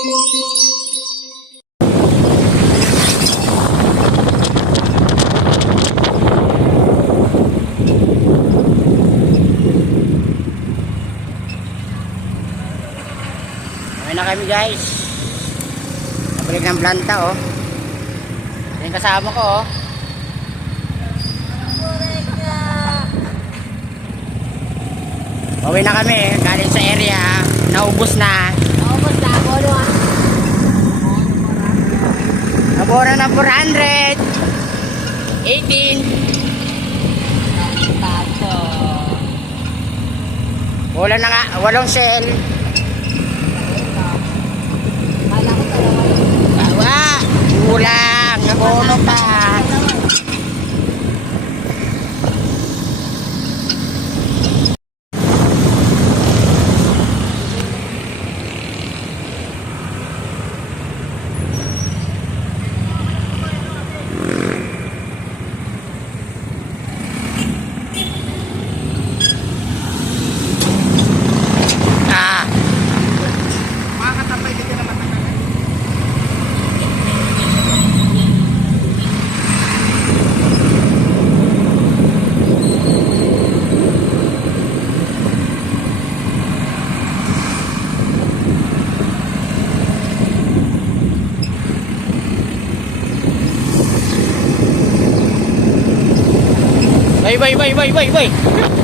Ayun na kami guys. Nabalik ng planta oh. Yung kasama ko oh. Pauwi na kami galing sa area. Naubos na. Naubos na ako no ah. Nabora na 400. 18. Tapo. Wala na nga, 8 shell. Kala ko dalawa yun. Bawa, kulang, nabono pa. Bay.